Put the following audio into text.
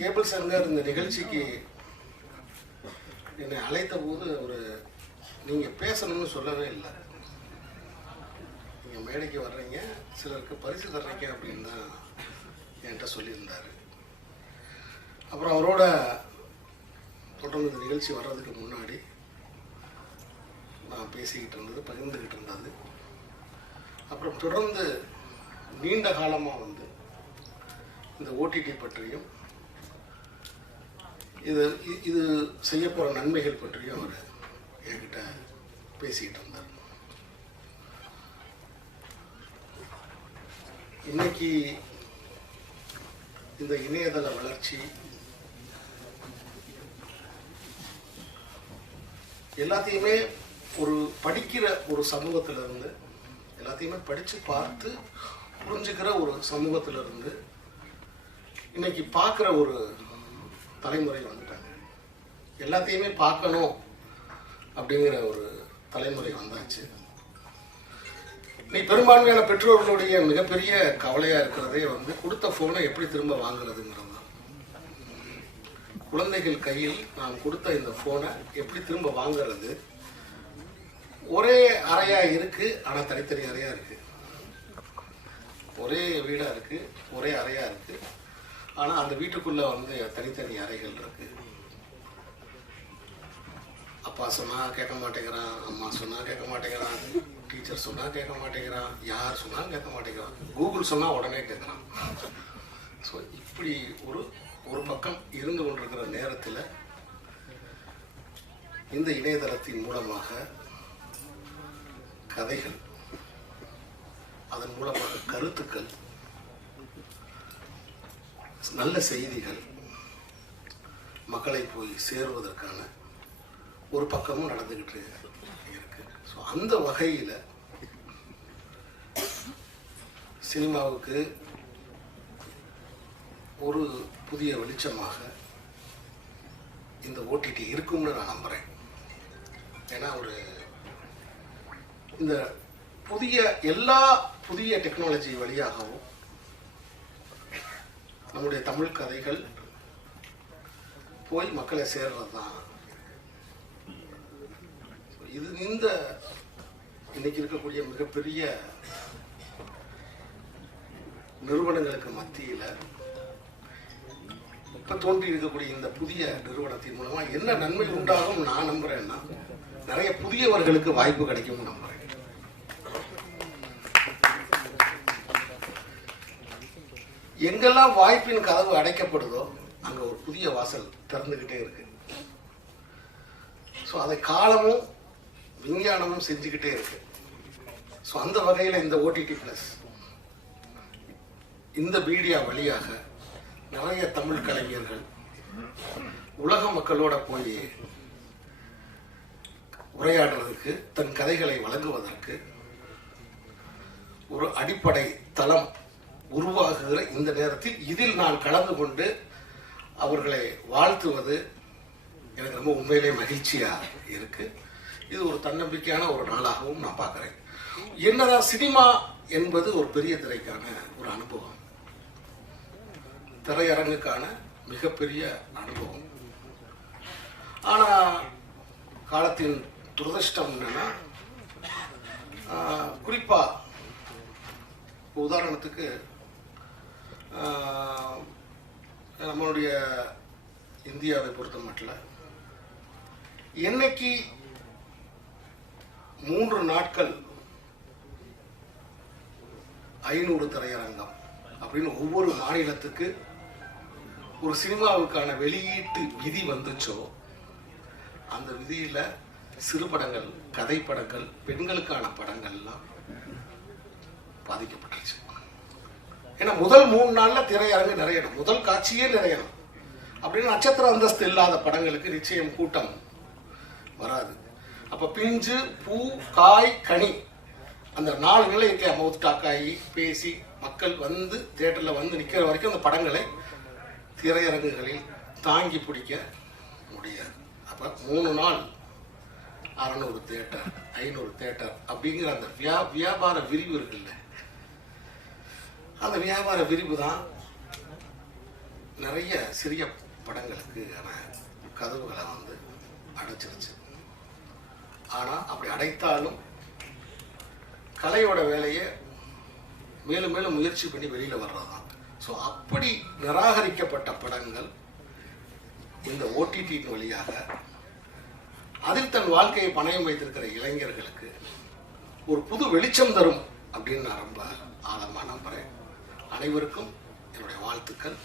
Cable Shankar இந்த நிகழ்ச்சிக்கு என்னை அழைத்த போது நீங்கள் பேசணும்னு சொல்லவே இல்லை. நீங்கள் மேடைக்கு வர்றீங்க, சிலருக்கு பரிசு தர்றீங்க அப்படின்னு தான் என்கிட்ட சொல்லியிருந்தார். அப்புறம் அவரோட தொடர்ந்து இந்த நிகழ்ச்சி வர்றதுக்கு முன்னாடி நான் பேசிக்கிட்டு இருந்தது, பகிர்ந்துக்கிட்டு இருந்தது. அப்புறம் தொடர்ந்து நீண்ட காலமாக இந்த ஓடிடி பற்றியும் இது செய்ய போகிற நன்மைகள் பற்றியும் அவர் என்கிட்ட பேசிக்கிட்டு இருந்தார். இன்னைக்கு இந்த இணையதள வளர்ச்சி எல்லாத்தையுமே ஒரு படிக்கிற ஒரு சமூகத்திலிருந்து, எல்லாத்தையுமே படித்து பார்த்து புரிஞ்சுக்கிற ஒரு சமூகத்திலிருந்து இன்னைக்கு பார்க்குற ஒரு தலைமுறை வந்துட்டாங்க. எல்லாத்தையுமே பார்க்கணும் அப்படிங்கிற ஒரு தலைமுறை வந்தாச்சு. நீ பெரும்பான்மையான பெற்றோர்களுடைய மிகப்பெரிய கவலையாக இருக்கிறதே கொடுத்த ஃபோனை எப்படி திரும்ப வாங்குறதுங்கிறது தான். குழந்தைகள் கையில் நாம் கொடுத்த இந்த ஃபோனை எப்படி திரும்ப வாங்குறது? ஒரே அறையாக இருக்குது, ஆனால் தனித்தனி அறையாக இருக்குது. ஒரே வீடாக இருக்குது, ஒரே அறையாக இருக்குது, ஆனால் அந்த வீட்டுக்குள்ளே தனித்தனி அறைகள் இருக்கு. அப்பா சொன்னால் கேட்க மாட்டேங்கிறான், அம்மா சொன்னால் கேட்க மாட்டேங்கிறான், டீச்சர் சொன்னால் கேட்க மாட்டேங்கிறான், யார் சொன்னாலும் கேட்க மாட்டேங்கிறான், கூகுள் சொன்னால் உடனே கேட்குறான். ஸோ இப்படி ஒரு பக்கம் இருந்து கொண்டிருக்கிற நேரத்தில் இந்த இணையதளத்தின் மூலமாக கதைகள், அதன் மூலமாக கருத்துக்கள், நல்ல செய்திகள் மக்களை போய் சேருவதற்கான ஒரு பக்கமும் நடந்துகிட்டு இருக்கு. ஸோ அந்த வகையில் சினிமாவுக்கு ஒரு புதிய வெளிச்சமாக இந்த ஓடிடி இருக்கும்னு நான் நம்புகிறேன். ஏன்னா இந்த எல்லா புதிய டெக்னாலஜி வழியாகவும் நம்முடைய தமிழ் கதைகள் போய் மக்களை சேர்றது தான். இது இன்னைக்கு இருக்கக்கூடிய மிகப்பெரிய நிறுவனங்களுக்கு மத்தியில் இப்ப தோன்றி இருக்கக்கூடிய இந்த புதிய நிறுவனத்தின் மூலமா என்ன நன்மை உண்டாகும் நான் நம்புறேன்னா, நிறைய புதியவர்களுக்கு வாய்ப்பு கிடைக்கும் நம்புறேன். எங்கெல்லாம் வாய்ப்பின் கதவு அடைக்கப்படுதோ அங்க ஒரு புதிய வாசல் திறந்துகிட்டே இருக்கு. ஸோ அதை காலமும் விஞ்ஞானமும் செஞ்சுக்கிட்டே இருக்கு. ஸோ அந்த வகையில் இந்த ஓடிடி பிளஸ் இந்த மீடியா வழியாக நிறைய தமிழ் கலைஞர்கள் உலக மக்களோட போய் உரையாடுறதுக்கு, தன் கதைகளை வழங்குவதற்கு ஒரு அடிப்படை தளம் உருவாகுகிற இந்த நேரத்தில் இதில் நான் கலந்து கொண்டு அவர்களை வாழ்த்துவது எனக்கு ரொம்ப உண்மையிலே மகிழ்ச்சியா இருக்கு. இது ஒரு தன்னம்பிக்கையான ஒரு நாளாகவும் நான் பார்க்கிறேன். என்னதான் சினிமா என்பது ஒரு பெரிய திரைக்கான ஒரு அனுபவம், திரையரங்குக்கான மிகப்பெரிய அனுபவம். ஆனா காலத்தின் துரதிர்ஷ்டம் என்னன்னா, குறிப்பா உதாரணத்துக்கு நம்மளுடைய இந்தியாவை பொறுத்த மட்டும் என்னைக்கு 3 நாட்கள் 500 திரையரங்கம் அப்படின்னு ஒவ்வொரு மாநிலத்துக்கு ஒரு சினிமாவுக்கான வெளியீட்டு விதி வந்துச்சோ, அந்த விதியில சிறுபடங்கள், கதைப்படங்கள், பெண்களுக்கான படங்கள்லாம் பாதிக்கப்பட்டுருச்சு. ஏன்னா முதல் 3 நாள்ல திரையரங்கு நிறையணும், முதல் காட்சியே நிறையணும். அப்படின்னு நட்சத்திர அந்தஸ்து இல்லாத படங்களுக்கு நிச்சயம் கூட்டம் வராது. அப்ப பிஞ்சு, பூ, காய், கனி, அந்த 4 நிலை இருக்க மவுத் டாக்காயி பேசி மக்கள் தியேட்டர்ல நிக்கிற வரைக்கும் அந்த படங்களை திரையரங்குகளில் தாங்கி பிடிக்க முடியாது. அப்ப 3 நாள் 600 தியேட்டர், 500 தியேட்டர் அப்படிங்கிற அந்த வியாபார விரிவு இருக்குல்ல, அந்த வியாபார விரிவு தான் நிறைய சிறிய படங்களுக்கு கதவுகளை வந்து அடைச்சிருச்சு. ஆனால் அப்படி அடைத்தாலும் கலையோட வேலையை மேலும் மேலும் முயற்சி பண்ணி வெளியில் வர்றது தான். ஸோ அப்படி நிராகரிக்கப்பட்ட படங்கள் இந்த ஓடிடியின் வழியாக அதில் தன் வாழ்க்கையை பணயம் வைத்திருக்கிற இளைஞர்களுக்கு ஒரு புது வெளிச்சம் தரும் அப்படின்னு நான் ரொம்ப ஆழமாக நம்புகிறேன். அனைவருக்கும் என்னுடைய வாழ்த்துக்கள்.